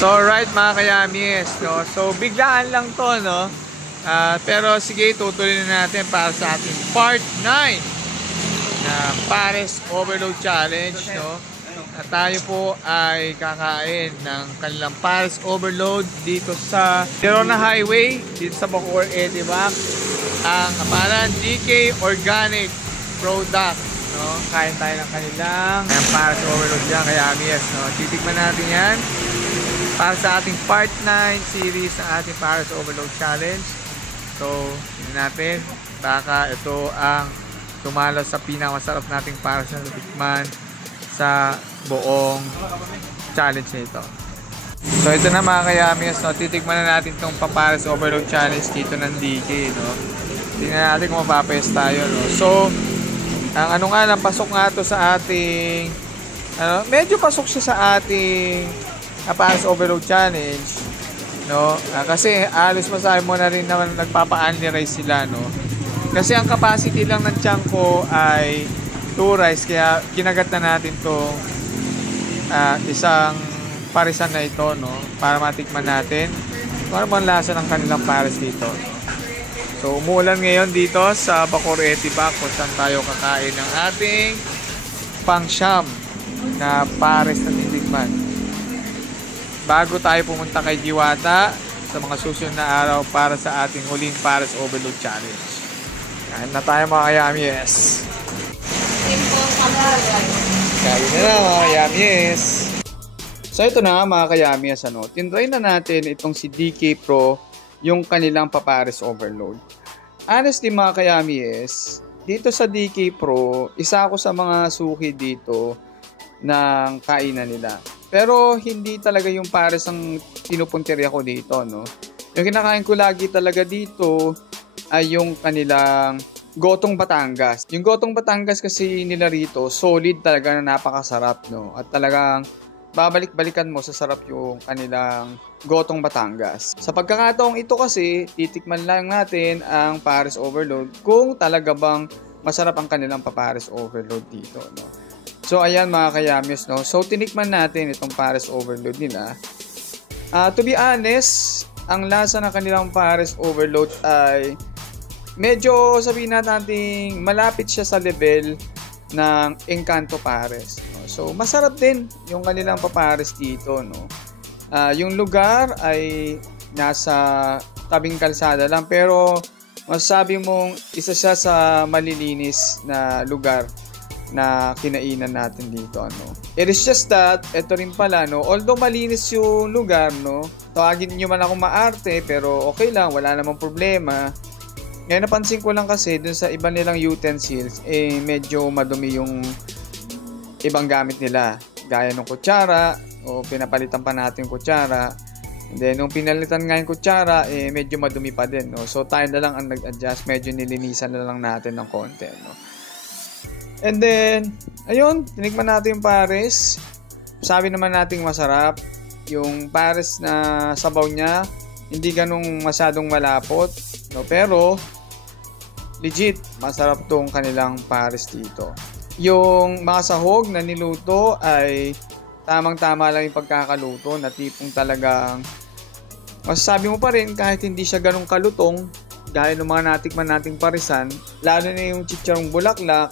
So right mga kayamis, no? So biglaan lang to, no? Pero sige, tutuloy na natin para sa ating part 9 na Pares Overload Challenge, no? At tayo po ay kakain ng kanilang Pares Overload dito sa Verona Highway, dito sa Bacoor, Edivac. Ang kapalan, DK Organic Product, no? Kain tayo ng kanilang Pares Overload dyan, kayamis, no? Titikman natin yan para sa ating part 9 series ng ating Pares Overload Challenge. So, tingnan natin, baka ito ang tumalo sa pinakamasarap nating Pares na tikman sa buong challenge nito. So, ito na mga kayamis, no? Titikman na natin itong Pares Overload Challenge dito ng DK, no? Tingnan natin kung mapapayas tayo, no? So, ang ano nga lang, pasok nga ito sa ating medyo pasok siya sa ating Pares Overload Challenge, no? Kasi alos masabi mo na rin naman nagpapa-only rice sila, no? Kasi ang capacity lang ng tiyan ko ay 2 rice, kaya kinagat na natin tong isang parisan na ito, no? Para matikman natin kung ano bang lasa ng kanilang pares dito. So umuulan ngayon dito sa Bacoor, Edivac, kung saan tayo kakain ng ating pang-siyam na pares na titikman. Bago tayo pumunta kay Diwata sa mga susunod na araw para sa ating huling Pares Overload Challenge. Kain na tayo mga kayamis. Kain na mga kayamis. So ito na mga kayamis, ano, tinry na natin itong si DK Pro, yung kanilang Pares Overload. Honestly mga kayamis, dito sa DK Pro, isa ako sa mga suki dito ng kainan nila. Pero hindi talaga yung pares ang pinupunteriya ko dito, no? Yung kinakain ko lagi talaga dito ay yung kanilang Gotong Batangas. Yung Gotong Batangas kasi nila rito, solid talaga na napakasarap, no? At talagang babalik-balikan mo sa sarap yung kanilang Gotong Batangas. Sa pagkakataong ito kasi, titikman lang natin ang Pares Overload kung talaga bang masarap ang kanilang Pares Overload dito, no? So ayan mga kayamis, no? So tinikman natin itong Pares Overload nila. To be honest, ang lasa ng kanilang Pares Overload ay medyo sabihin natin malapit siya sa level ng Encanto Pares, no? So masarap din yung kanilang papares dito, no? Yung lugar ay nasa tabing kalsada lang, pero masasabi mong isa siya sa malilinis na lugar na kinainan natin dito, ano. It is just that, ito rin pala, no, although malinis yung lugar, no, tawagin nyo man ako maarte, pero okay lang, wala namang problema. Ngayon napansin ko lang kasi dun sa iba nilang utensils, medyo madumi yung ibang gamit nila, gaya ng kutsara, o pinapalitan pa natin yung kutsara. And then nung pinalitan nga yung kutsara, medyo madumi pa din, no. So tayo na lang ang nag-adjust, medyo nilinisan na lang natin ng konti, no. And then, ayun, tinikman natin yung pares. Sabi naman natin masarap. Yung pares na sabaw niya, hindi ganung masyadong malapot, no? Pero, legit, masarap tong kanilang pares dito. Yung mga sahog na niluto ay tamang-tama lang yung pagkakaluto, na tipong talagang masasabi mo pa rin kahit hindi siya ganung kalutong, gaya ng mga natikman nating parisan, lalo na yung chicharong bulaklak,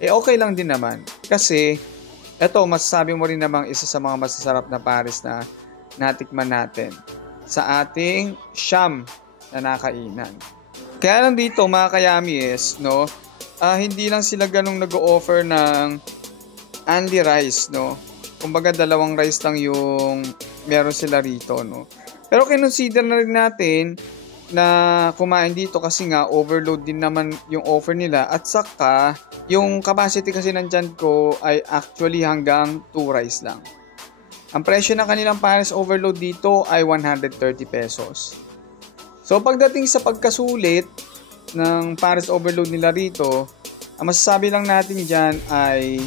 okay lang din naman. Kasi, eto, masasabi mo rin namang isa sa mga masasarap na pares na natikman natin sa ating siyam na nakainan. Kaya lang dito, mga kayamis, no, hindi lang sila ganong nag-o-offer ng only rice, no. Kumbaga, 2 rice lang yung meron sila rito, no. Pero kinonsider na rin natin na kumain dito kasi nga overload din naman yung offer nila, at saka yung capacity kasi ng tiyan ko ay actually hanggang 2 rice lang. Ang presyo ng kanilang Pares Overload dito ay 130 pesos. So pagdating sa pagkasulit ng Pares Overload nila rito, ang masasabi lang natin dyan ay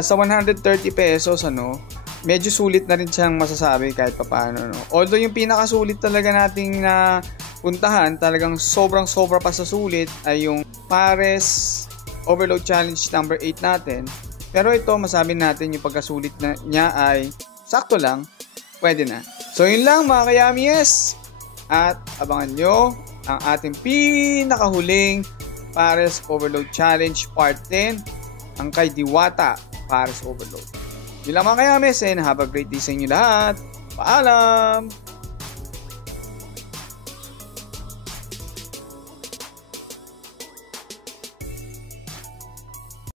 sa 130 pesos, ano, medyo sulit na rin siyang masasabi kahit papaano, no? Although yung pinakasulit talaga nating na puntahan, talagang sobrang-sobra pa sa sulit, ay yung Pares Overload Challenge number 8 natin. Pero ito, masabi natin yung pagkasulit niya ay sakto lang, pwede na. So yun lang mga kayamies. At abangan nyo ang ating pinakahuling Pares Overload Challenge Part 10, ang kay Diwata Pares Overload. Yun lang mga kayamies, and have a great day sa inyo lahat. Paalam!